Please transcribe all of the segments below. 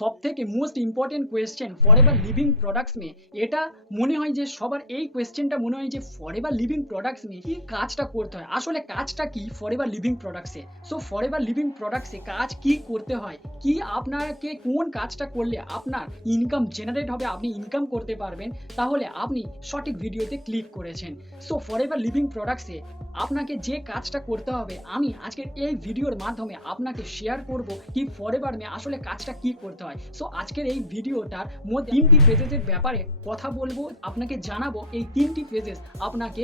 सब থেকে most important question forever living products মে এটা মনে হয় যে সবার এই কোয়েশ্চেনটা মনে হয় যে ফরএভার লিভিং প্রোডাক্টস মে কি কাজটা করতে হয়, আসলে কাজটা কি ফরএভার লিভিং প্রোডাক্টসে। সো ফরএভার লিভিং প্রোডাক্টসে কাজ কি করতে হয়, কি আপনাকে কোন কাজটা করলে আপনার ইনকাম জেনারেট হবে, আপনি ইনকাম করতে পারবেন, তাহলে আপনি সঠিক ভিডিওতে ক্লিক করেছেন। সো ফরএভার লিভিং প্রোডাক্টসে আপনাকে যে কাজটা করতে হবে আমি আজকের এই ভিডিওর মাধ্যমে আপনাকে শেয়ার করব কি ফরএভার মে আসলে কাজটা কি করতে হয়। সো আজকের এই ভিডিওটার মধ্যে 3টি ফেজেসের ব্যাপারে কথা বলবো, আপনাকে জানাবো এই 3টি ফেজেস আপনাকে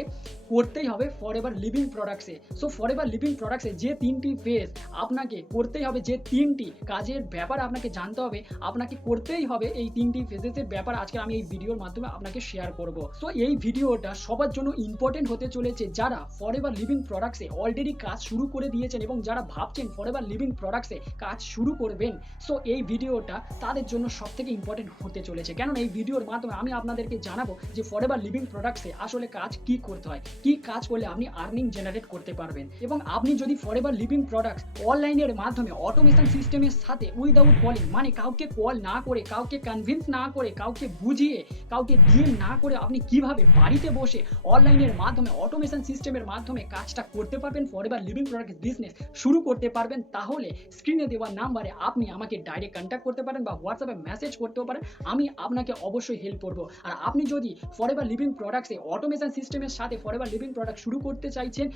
করতেই হবে ফরএভার লিভিং প্রোডাক্টসে। সো ফরএভার লিভিং প্রোডাক্টসে যে 3টি ফেজ আপনাকে করতেই হবে, যে 3টি কাজের ব্যাপার আপনাকে জানতে হবে, আপনাকে করতেই হবে এই 3টি ফেজেসের ব্যাপার আজকে আমি এই ভিডিওর মাধ্যমে আপনাকে শেয়ার করব। সো এই ভিডিওটা সবার জন্য ইম্পর্টেন্ট হতে চলেছে যারা ফরএভার লিভিং প্রোডাক্টসে অলরেডি কাজ শুরু করে দিয়েছেন এবং যারা ভাবছেন ফরএভার লিভিং প্রোডাক্টসে কাজ শুরু করবেন। সো এই ভিডিওটা তাদের জন্য সবথেকে ইম্পর্টেন্ট হতে চলেছে, কেননা এই ভিডিওর মাধ্যমে আমি আপনাদেরকে জানাবো যে ফরএভার লিভিং প্রোডাক্টসে আসলে কাজ কি করতে হয়, কি কাজ করলে আপনি আর্নিং জেনারেট করতে পারবেন। এবং আপনি যদি ফরএভার লিভিং প্রোডাক্টস অনলাইনের মাধ্যমে অটোমেশন সিস্টেমের সাথে উইদাউট কলিং, মানে কাউকে কল না করে, কাউকে কনভিন্স না করে, কাউকে বুঝিয়ে, কাউকে ডিএম না করে আপনি কিভাবে বাড়িতে বসে অনলাইনের মাধ্যমে অটোমেশন সিস্টেমের মাধ্যমে কাজটা করতে পারবেন, ফরএভার লিভিং প্রোডাক্ট বিজনেস শুরু করতে পারবেন, তাহলে স্ক্রিনে দেওয়া নাম্বারে আপনি আমাকে ডাইরেক্ট কন্ট্যাক্ট করতে পারেন বা হোয়াটসঅ্যাপে মেসেজ করতেও পারেন, আমি আপনাকে অবশ্যই হেল্প করব। আর আপনি যদি ফরএভার লিভিং প্রোডাক্টসে অটোমেশন সিস্টেমের সাথে ফরএভার লিভিং প্রোডাক্ট শুরু করতে চাইছেন,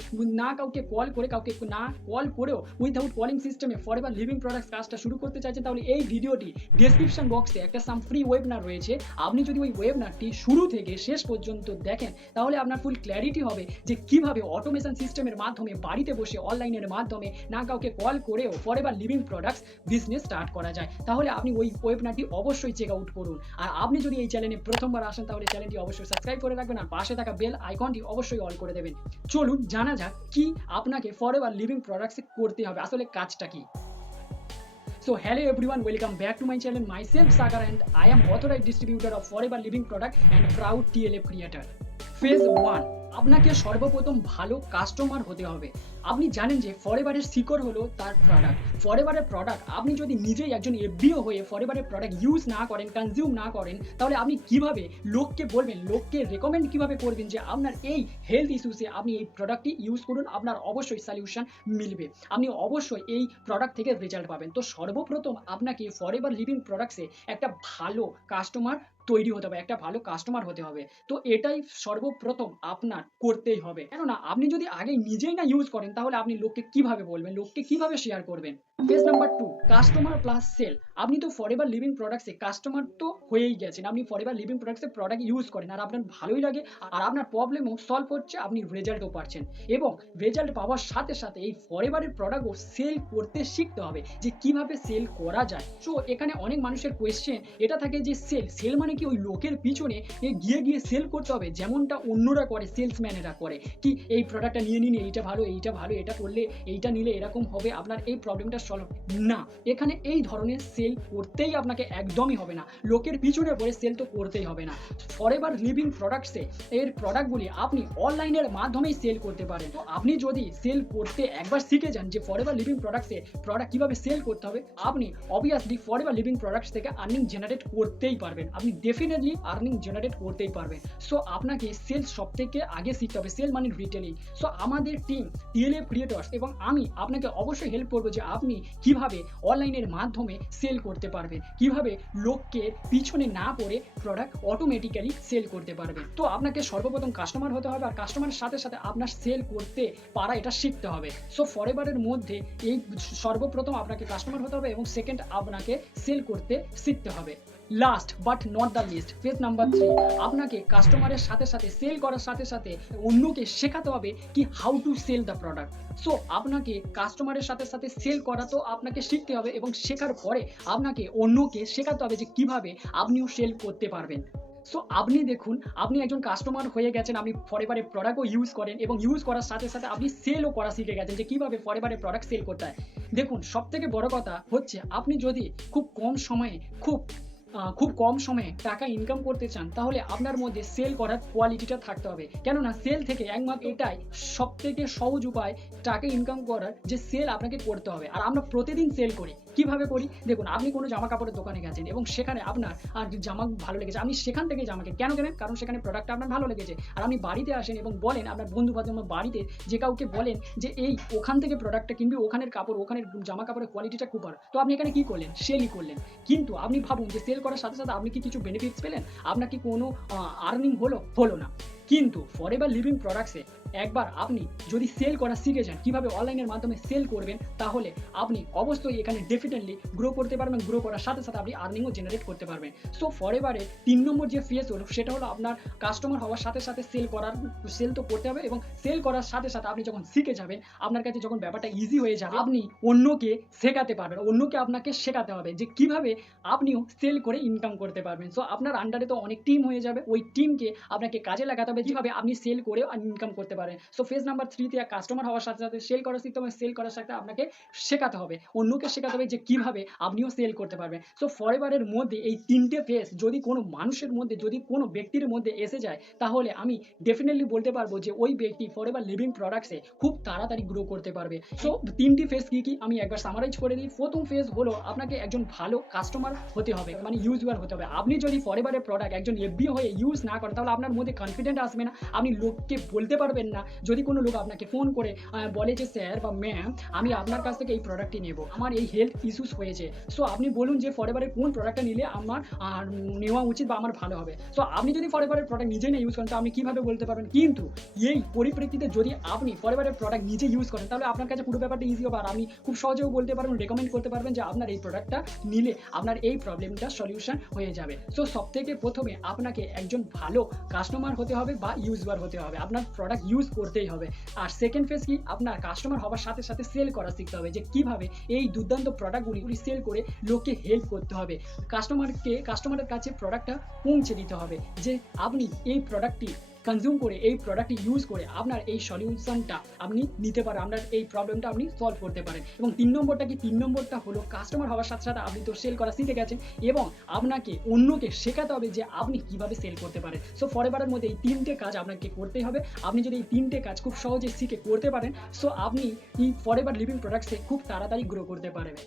না কাউকে কল করে, কাউকে না কল করেও উইদাউট কলিং সিস্টেমে ফরএভার লিভিং প্রোডাক্টস কাজটা শুরু করতে চাইছেন, তাহলে এই ভিডিওটি ডেসক্রিপশন বক্সে একটা সাম ফ্রি ওয়েবিনার রয়েছে। আপনি যদি ওই ওয়েবিনারটি শুরু থেকে শেষ পর্যন্ত দেখেন তাহলে আপনার ফুল ক্ল্যারিটি হবে যে কিভাবে অটোমেশন সিস্টেমের মাধ্যমে বাড়িতে বসে অনলাইনের মাধ্যমে না কাউকে কল করেও forever living products business start করা যায়। তাহলে আপনি ওই ওয়েবিনারটি অবশ্যই চেক আউট করুন। আর আপনি যদি এই চ্যানেলে প্রথমবার আসেন তাহলে চ্যানেলটি অবশ্যই সাবস্ক্রাইব করে রাখবেন আর পাশে থাকা বেল আইকনটি অবশ্যই অল করে দেবেন। চলুন জানা যাক কি আপনাকে ফরএভার লিভিং প্রোডাক্টসে করতে হবে, আসলে কাজটা কি। So hello everyone, welcome back to my channel. Myself Sagar and I am authorized distributor of Forever Living product and proud TLF creator. Phase 1, আপনাকে সর্বপ্রথম ভালো কাস্টমার হতে হবে। আপনি জানেন যে ফরএভারের শিকড় হলো তার প্রোডাক্ট। ফরএভারের প্রোডাক্ট আপনি যদি নিজেই একজন এফবিও হয়ে ফরএভারের প্রোডাক্ট ইউজ না করেন, কনজিউম না করেন, তাহলে আপনি কিভাবে লোককে বলবেন, লোককে রেকমেন্ড কিভাবে করবেন যে আপনার এই হেলথ ইস্যুসে আপনি এই প্রোডাক্টটি ইউজ করুন, আপনার অবশ্যই সলিউশন মিলবে, আপনি অবশ্যই এই প্রোডাক্ট থেকে রেজাল্ট পাবেন। তো সর্বপ্রথম আপনাকে ফরএভার লিভিং প্রোডাক্টসে একটা ভালো কাস্টমার তৈরি হতে হবে, একটা ভালো কাস্টমার হতে হবে। তো এটাই সর্বপ্রথম আপনার করতেই হবে, কেননা আপনি যদি আগে নিজেই না ইউজ করেন তাহলে আপনি লোককে কিভাবে বলবেন, লোককে কিভাবে শেয়ার করবেন। Phase number 2, customer plus sell. আপনি তো ফরএভার লিভিং প্রোডাক্টসে কাস্টমার তো হয়েই গেছেন, আপনি ফরএভার লিভিং প্রোডাক্টসে প্রোডাক্ট ইউজ করেন আর আপনার ভালোই লাগে আর আপনার প্রবলেমও সলভ হচ্ছে, আপনি রেজাল্টও পাচ্ছেন এবং রেজাল্ট পাওয়ার সাথে সাথে এই ফরএভারের প্রোডাক্টও সেল করতে শিখতে হবে যে কিভাবে সেল করা যায়। সো এখানে অনেক মানুষের কোয়েশ্চেন এটা থাকে যে সেল মানে কি ওই লোকের পিছনে গিয়ে সেল করতে হবে যেমনটা অন্যরা করে, সেলসম্যানেরা করে, কি এই প্রোডাক্টটা নিয়ে নিন, এইটা ভালো, এইটা ভালো, এটা করলে, এইটা নিলে এরকম হবে, আপনার এই প্রবলেমটা সলভ। না, এখানে এই ধরনের সেল করতেই আপনাকে একদমই হবে না, লোকের পিছনে পড়ে সেল তো করতেই হবে না। ফরএভার লিভিং প্রোডাক্টসে এর প্রোডাক্টগুলি আপনি অনলাইনের মাধ্যমেই সেল করতে পারেন। তো আপনি যদি সেল করতে একবার শিখে যান যে ফরএভার লিভিং প্রোডাক্টসে প্রোডাক্ট কিভাবে সেল করতে হবে, আপনি অবভিয়াসলি ফরএভার লিভিং প্রোডাক্টস থেকে আর্নিং জেনারেট করতেই পারবেন, আপনি ডেফিনেটলি আর্নিং জেনারেট করতেই পারবেন। সো আপনাকে সেল সব থেকে আগে শিখতে হবে, সেল মানে রিটেলিং। সো আমাদের টিম টিএলএফ ক্রিয়েটর্স এবং আমি আপনাকে অবশ্যই হেল্প করবো যে আপনি কিভাবে অনলাইনের মাধ্যমে সেল করতে পারবেন, কিভাবে লোককে পিছনে না পড়ে প্রোডাক্ট অটোমেটিক্যালি সেল করতে পারবেন। তো আপনাকে সর্বপ্রথম কাস্টমার হতে হবে আর কাস্টমারের সাথে সাথে আপনার সেল করতে পারা এটা শিখতে হবে। সো ফরএভারের মধ্যে এই সর্বপ্রথম আপনাকে কাস্টমার হতে হবে এবং সেকেন্ড আপনাকে সেল করতে শিখতে হবে। Last but not the least, phase number 3, আপনাকে কাস্টমারের সাথে সাথে সেল করার সাথে সাথে অন্যকে শেখাতে হবে কি how to sell the product. So আপনাকে কাস্টমারের সাথে সাথে সেল করা তো আপনাকে শিখতে হবে এবং শেখার পরে আপনাকে অন্যকে শেখাতে হবে যে কিভাবে আপনিও সেল করতে পারবেন। সো আপনি দেখুন, আপনি একজন কাস্টমার হয়ে গেছেন, আপনি ফরএভারের প্রোডাক্টও ইউজ করেন এবং ইউজ করার সাথে সাথে আপনি সেলও করা শিখে গেছেন যে কিভাবে ফরএভারের প্রোডাক্ট সেল করতে হয়। দেখুন, সব থেকে বড় কথা হচ্ছে আপনি যদি খুব কম সময়ে টাকা ইনকাম করতে চান তাহলে আপনার মধ্যে সেল করার কোয়ালিটিটা থাকতে হবে, কেননা সেল থেকে একমাত্র এটাই সব থেকে সহজ উপায় টাকা ইনকাম করার, যে সেল আপনাকে করতে হবে। আর আমরা প্রতিদিন সেল করি কিভাবে করি? দেখুন, আপনি কোনো জামা কাপড়ের দোকানে গেছেন এবং সেখানে আপনার জামা ভালো লেগেছে। আপনি সেখান থেকেই জামা কেন কেনেন? কারণ সেখানে প্রোডাক্টটা আপনার ভালো লেগেছে। আর আপনি বাড়িতে আসেন এবং বলেন আপনার বন্ধু-বান্ধব বাড়িতে যে কাউকে বলেন যে এই ওখান থেকে প্রোডাক্টটা কিনবি, ওখানের কাপড়, ওখানের জামা কাপড়ের কোয়ালিটিটা খুব ভালো। তো আপনি এখানে কি করলেন? সেলই করলেন। কিন্তু আপনি ভাবুন যে সেল করার সাথে, সাথে আপনি কি কিছু বেনিফিটস পেলেন? আপনার কি কোনো আর্নিং হলো? হলো না। কিন্তু ফরএভার লিভিং প্রোডাক্টস এ একবার আপনি যদি সেল করা শিখে যান, কিভাবে অনলাইনের মাধ্যমে সেল করবেন, তাহলে আপনি অবশ্যই এখানে ডেফিনিটলি গ্রো করতে পারবেন। গ্রো করার সাথে, সাথে আপনি আর্নিংও জেনারেট করতে পারবেন। সো ফরএভারে ৩ নম্বর যে ফেজ হলো সেটা হলো আপনার কাস্টমার হওয়ার সাথে, সাথে সেল তো করতে হবে এবং সেল করার সাথে, সাথে আপনি যখন শিখে যাবেন, আপনার কাছে যখন ব্যাপারটা ইজি হয়ে যাবে, আপনি অন্যকে শেখাতে পারবেন। অন্যকে আপনাকে শেখাতে হবে যে কিভাবে আপনিও সেল করে ইনকাম করতে পারবেন। সো আপনার আন্ডারে তো অনেক টিম হয়ে যাবে। ওই টিমকে আপনাকে কাজে লাগাতে হবে যেভাবে আপনি সেল করেও ইনকাম করতে পারেন। সো ফেজ নাম্বার 3 তে কাস্টমার হওয়ার সাথে, সাথে সেল করা শিখতে হবে। সেল করার সাথে আপনাকে শেখাতে হবে। অন্যকে শেখাতে হবে যে কিভাবে আপনিও সেল করতে পারবেন। সো ফরএভারের মধ্যে এই ৩ টে ফেজ যদি কোনো মানুষের মধ্যে, যদি কোনো ব্যক্তির মধ্যে এসে যায়, তাহলে আমি ডেফিনিটলি বলতে পারবো যে ওই ব্যক্তি ফরএভার লিভিং প্রোডাক্টস এ খুব তাড়াতাড়ি গ্রো করতে পারবে। সো ৩ টি ফেজ কি আমি একবার সামারাইজ করে দিই। প্রথম ফেজ হলো আপনাকে একজন ভালো কাস্টমার হতে হবে, মানে ইউজার হতে হবে। আপনি যদি ফরএভারের প্রোডাক্ট একজন এফবিও হয়ে ইউজ না করেন, তাহলে আপনার মধ্যে কনফিডেন্ট আসবে না। আপনি লোককে বলতে পারবেন না। যদি কোনো লোক আপনাকে ফোন করে বলে যে স্যার বা ম্যাম, আমি আপনার কাছ থেকে এই প্রোডাক্টটি নেব, আমার এই হেলথ ইস্যুস হয়েছে, সো আপনি বলুন যে ফরএভারের কোন প্রোডাক্টটা নিলে আমার নেওয়া উচিত বা আমার ভালো হবে। সো আপনি যদি ফরএভারের প্রোডাক্ট নিজেই না ইউজ করেন, তো আপনি কিভাবে বলতে পারবেন? কিন্তু এই পরিপ্রেক্ষিতে যদি আপনি ফরএভারের প্রোডাক্ট নিজে ইউজ করেন, তাহলে আপনার কাছে পুরো ব্যাপারটা ইজি হবে। আর আপনি খুব সহজেও বলতে পারবেন, রেকমেন্ড করতে পারবেন যে আপনার এই প্রোডাক্টটা নিলে আপনার এই প্রবলেমটা সলিউশন হয়ে যাবে। সো সবথেকে প্রথমে আপনাকে একজন ভালো কাস্টমার হতে হবে বা ইউজার হতে হবে। আপনার প্রোডাক্ট ইউজ করতেই হবে। আর সেকেন্ড ফেজ কি? আপনার কাস্টমার হওয়ার সাথে, সাথে সেল করা শিখতে হবে যে কিভাবে এই দুর্দান্ত প্রোডাক্টগুলি সেল করে লোককে হেল্প করতে হবে। কাস্টমারের কাছে প্রোডাক্টটা পৌঁছে দিতে হবে যে আপনি এই প্রোডাক্টটি কনজিউম করে, এই প্রোডাক্টটি ইউজ করে আপনার এই সলিউশনটা আপনি নিতে পারেন, আপনার এই প্রবলেমটা আপনি সলভ করতে পারেন। এবং ৩ নম্বরটা কি? ৩ নম্বরটা হলো কাস্টমার হওয়ার সাথে, সাথে আপনি তো সেল করা শিখে গেছেন এবং আপনাকে অন্যকে শেখাতে হবে যে আপনি কিভাবে সেল করতে পারেন। সো ফরএভারের মধ্যে এই ৩ টে কাজ আপনাকে করতেই হবে। আপনি যদি এই ৩ টে কাজ খুব সহজে শিখে করতে পারেন, সো আপনি এই ফরএভার লিভিং প্রোডাক্টসে খুব তাড়াতাড়ি গ্রো করতে পারবেন।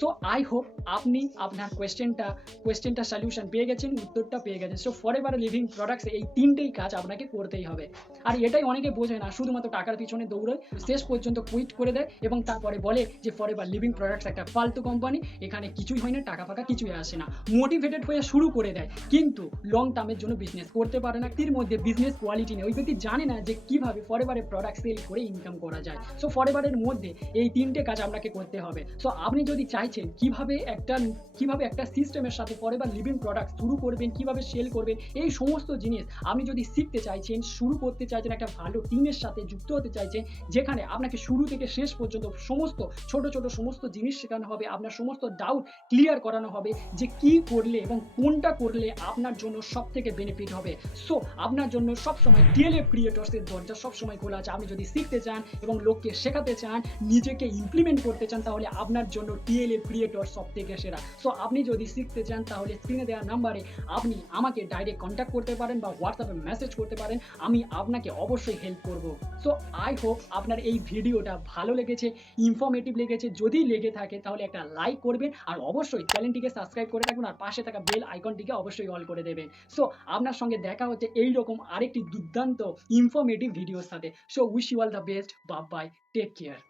সো আই হোপ আপনি আপনার কোয়েশ্চেনটা সলিউশন পেয়ে গেছেন, উত্তরটা পেয়ে গেছেন। সো ফরএভার লিভিং প্রোডাক্টস এই ৩টেই কাজ আপনাকে করতেই হবে। আর এটাই অনেকে বোঝে না, শুধুমাত্র টাকার পিছনে দৌড়ায়, শেষ পর্যন্ত কুইট করে দেয় এবং তারপরে বলে যে ফরএভার লিভিং প্রোডাক্টস একটা ফালতু কোম্পানি, এখানে কিছুই হয় না, টাকা ফাকা কিছুই আসে না। মোটিভেটেড হয়ে শুরু করে দেয়, কিন্তু লং টার্মের জন্য বিজনেস করতে পারে না। এর মধ্যে বিজনেস কোয়ালিটি নেই। ওই ব্যক্তি জানে না যে কিভাবে ফরএভারের প্রোডাক্ট সেল করে ইনকাম করা যায়। সো ফরএভারের মধ্যে এই 3টে কাজ আপনাকে করতে হবে। সো আপনি যদি চাইছেন কিভাবে একটা সিস্টেমের সাথে ফরএভার লিভিং প্রোডাক্ট শুরু করবেন, কিভাবে সেল করবেন, এই সমস্ত জিনিস আপনি যদি শিখতে চাইছেন, শুরু করতে চাইছেন, একটা ভালো টিমের সাথে যুক্ত হতে চাইছেন, যেখানে আপনাকে শুরু থেকে শেষ পর্যন্ত সমস্ত ছোট সমস্ত জিনিস শেখানো হবে, আপনার সমস্ত ডাউট ক্লিয়ার করানো হবে যে কি করলে এবং কোনটা করলে আপনার জন্য সবথেকে বেনিফিট হবে। সো আপনার জন্য সবসময় টিএলএফ ক্রিয়েটরসের দরজা সবসময় খোলা আছে। আপনি যদি শিখতে চান এবং লোককে শেখাতে চান, নিজেকে ইমপ্লিমেন্ট করতে চান, তাহলে আপনার জন্য টিএলএফ ক্রিয়েটর সবথেকে সেরা। সো আপনি যদি শিখতে চান, তাহলে স্ক্রিনে দেওয়া নাম্বারে আপনি আমাকে ডাইরেক্ট কন্ট্যাক্ট করতে পারেন বা হোয়াটসঅ্যাপে মেসেজ করতে পারেন। আমি আপনাকে অবশ্যই হেল্প করব। সো আই হোপ আপনার এই ভিডিওটা ভালো লেগেছে, ইনফরমেটিভ লেগেছে। যদি লেগে থাকে তাহলে একটা লাইক করবেন আর অবশ্যই চ্যানেলটিকে সাবস্ক্রাইব করে রাখুন আর পাশে থাকা বেল আইকনটিকে অবশ্যই অল করে দেবেন। সো আপনার সঙ্গে দেখা হচ্ছে এইরকম আরেকটি দুর্দান্ত ইনফরমেটিভ ভিডিওর সাথে। So wish you all the best. Bye bye, take care.